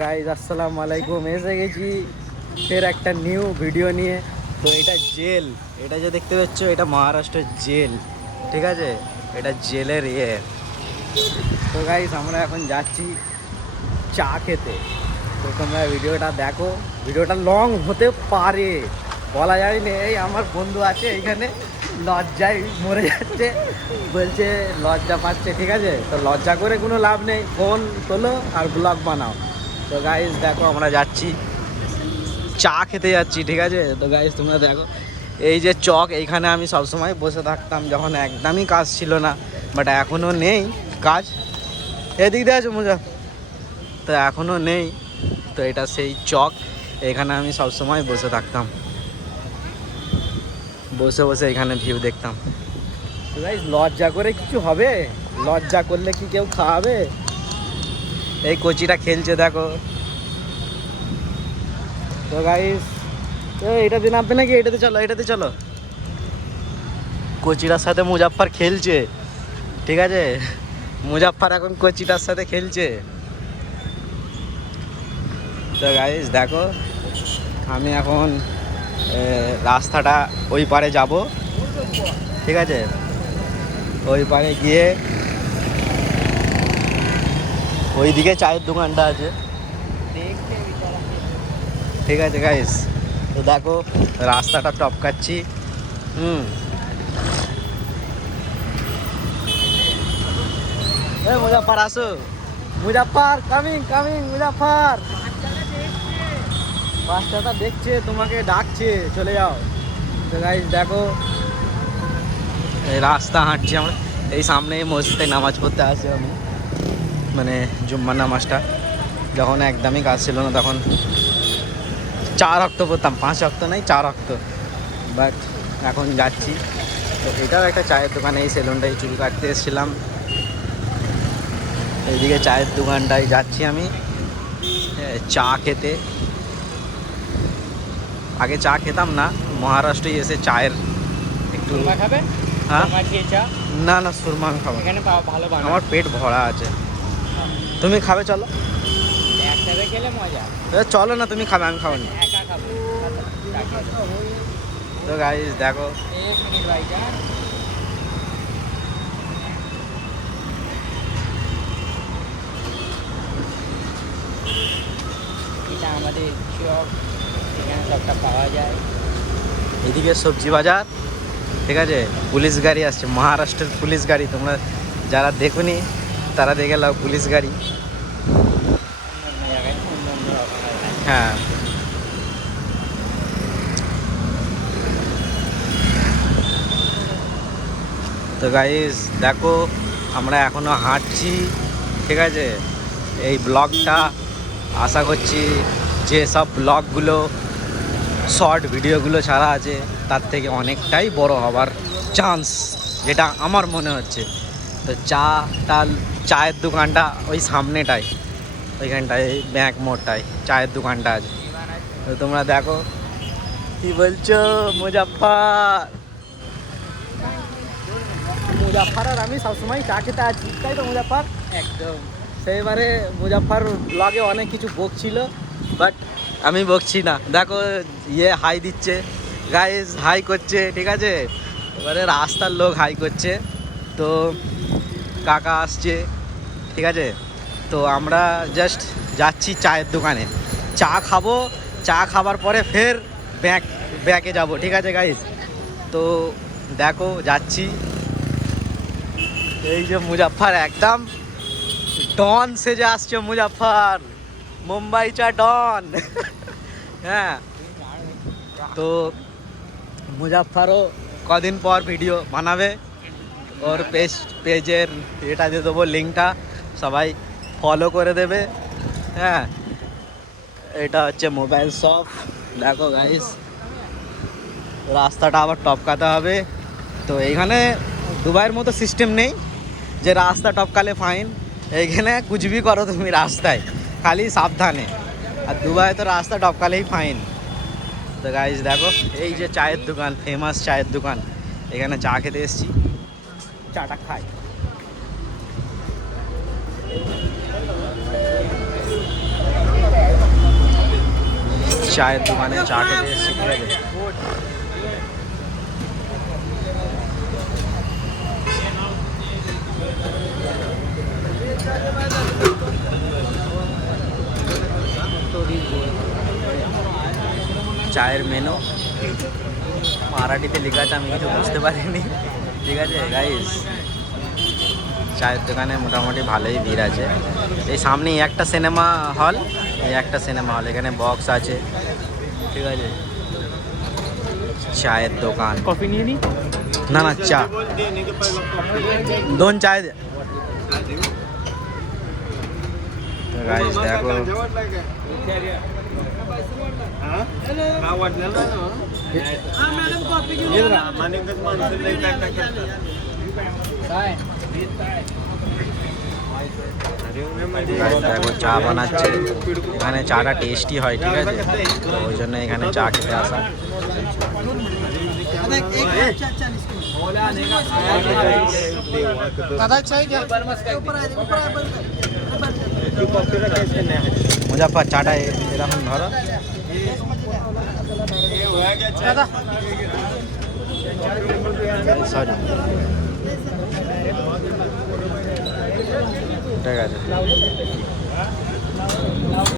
Guys আসসালামু আলাইকুম। এসে গেছি ফের একটা নিউ ভিডিও নিয়ে। তো এটা জেল, এটা যে দেখতে পাচ্ছ এটা মহারাষ্ট্রের জেল, ঠিক আছে? এটা জেলের তো গাইজ আমরা এখন যাচ্ছি চা খেতে। তো তোমরা ভিডিওটা দেখো, ভিডিওটা লং হতে পারে, বলা যায় না। এই আমার বন্ধু আছে এইখানে, লজ্জায় মরে যাচ্ছে, বলছে লজ্জা পাচ্ছে, ঠিক আছে? তো লজ্জা করে কোনো লাভ নেই, ফোন তোলো আর ব্লগ বানাও। তো গাইজ দেখো আমরা যাচ্ছি চা খেতে যাচ্ছি, ঠিক আছে? তো গাইজ তোমরা দেখো এই যে চক, এইখানে আমি সবসময় বসে থাকতাম যখন একদমই কাজ ছিল না, বাট এখনও নেই কাজ। এদিক দিয়ে আছো মুজা, তো এখনও নেই। তো এটা সেই চক, এখানে আমি সবসময় বসে থাকতাম, বসে বসে এখানে ভিউ দেখতাম। তো গাইজ লজ্জা করে কিছু হবে? লজ্জা করলে কি কেউ খাওয়াবে? এই কচিটা খেলছে দেখো। তো গাইজ এটাতে নামবে নাকি? এটাতে চলো, এটাতে চলো। কচিটার সাথে মুজাফফর খেলছে, ঠিক আছে? মুজাফফর এখন কচিটার সাথে খেলছে। তো গাইজ দেখো আমি এখন রাস্তাটা ওই পারে যাব, ঠিক আছে? ওই পারে গিয়ে ওইদিকে চায়ের দোকানটা আছে, ঠিক আছে গাইজ? তো দেখো রাস্তাটা টপকাচ্ছি। মুজাফফর আসো, মুজাফফর কামিং কামিং, মুজাফফর বাচ্চাটা দেখছে তোমাকে, ডাকছে, চলে যাও। তো গাইজ দেখো এই রাস্তা হাঁটছি আমরা, এই সামনে মসজিদে নামাজ পড়তে আসি আমি, মানে জুম্মার নামাজটা। যখন একদমই কাজ ছিল না তখন 4 ওয়াক্ত পড়তাম, 5 ওয়াক্ত নাই 4 ওয়াক্ত, বাট এখন যাচ্ছি। তো এটাও একটা চায়ের দোকানে, এই সেলুনটাই চুল কাটতে এসেছিলাম, এইদিকে চায়ের দোকানটায় যাচ্ছি আমি চা খেতে। আগে চা খেতাম না, মহারাষ্ট্রে এসে চায়ের একটু খাবে। হ্যাঁ চা না না, সুরমা খাবো, এখানে ভালো বানায়। আমার পেট ভরা আছে। তুমি খাবে? চলো, একসাথে খেলে মজা। চলো না, তুমি খাবে, আমি খাবো না। একা খাবো। তো গাইজ দেখো এক মিনিট ভাইটা। এটা আমাদের চক, এখানে সবটা পাওয়া যায়। এদিকে সবজি বাজার, ঠিক আছে? পুলিশ গাড়ি আসছে, মহারাষ্ট্রের পুলিশ গাড়ি। তোমরা যারা দেখোনি তারা দেখে নাও, পুলিশ গাড়ি। অন্য জায়গায় অন্য রকমের হয়। হ্যাঁ, তো গাইজ দেখো আমরা এখনও হাঁটছি, ঠিক আছে? এই ব্লগটা আশা করছি যে সব ব্লগগুলো, শর্ট ভিডিওগুলো ছাড়া আছে তার থেকে অনেকটাই বড় হবার চান্স, যেটা আমার মনে হচ্ছে। তো চায়ের দোকানটা ওই সামনেটাই, ওইখানটায় ব্যাঙ্ক মোড়টায় চায়ের দোকানটা আছে। তো তোমরা দেখো কি বলছো মুজাফফর। মুজাফফর আর আমি সবসময় চা খেতে আছি, তাই তো মুজাফফর? একদম। সেইবারে মুজাফফর ব্লগে অনেক কিছু বকছিল, বাট আমি বকছি না। দেখো হাই দিচ্ছে, গাইজ হাই করছে, ঠিক আছে? এবারে রাস্তার লোক হাই করছে, তো কাকা আসছে, ঠিক আছে? তো আমরা জাস্ট যাচ্ছি চায়ের দোকানে, চা খাবো, চা খাবার পরে ফের ব্যাকে যাব, ঠিক আছে গাইজ? তো দেখো যাচ্ছি। এই যে মুজাফফর একদম ডন সেজে আসছে, মুজাফফর মুম্বাই চা ডন। হ্যাঁ, তো মুজাফফরও কদিন পর ভিডিও বানাবে, ওর পেজের এটা দিয়ে দেবো লিঙ্কটা, সবাই ফলো করে দেবে। হ্যাঁ, এটা হচ্ছে মোবাইল শপ। দেখো গাইস রাস্তাটা আবার টপকাতে হবে। তো এইখানে দুবাইয়ের মতো সিস্টেম নেই যে রাস্তা টপকালে ফাইন, এইখানে কুচবি করো তুমি রাস্তায়, খালি সাবধানে। আর দুবাইয়ে তো রাস্তা টপকালেই ফাইন। তো গাইস দেখো এই যে চায়ের দোকান, ফেমাস চায়ের দোকান, এখানে চা খেতে এসেছি, চাটা খাই। চায়ের দোকানে চা খেতে এসেছি, ঠিক আছে। চায়ের মেনু মারাঠিতে লেখা আছে, আমি কিছু বুঝতে পারিনি, ঠিক আছে গাইস। চায়ের দোকানে মোটামুটি ভালোই ভিড় আছে। এই সামনেই একটা সিনেমা হল, এই একটা সিনেমা হল, এখানে বক্স আছে, ঠিক আছে। চায়ের দোকান, কফি নিয়ে নি। না না চা, दोन चाय दे। तो गाइस देखो काय গাইস দেখো চা বানাচ্ছে, এখানে চাটা টেস্টি হয়, ঠিক আছে। তো ওই জন্য এখানে চা খেতে আসা। মুজাফর চাটা এরকম ধরো। সরি, ঠিক আছে।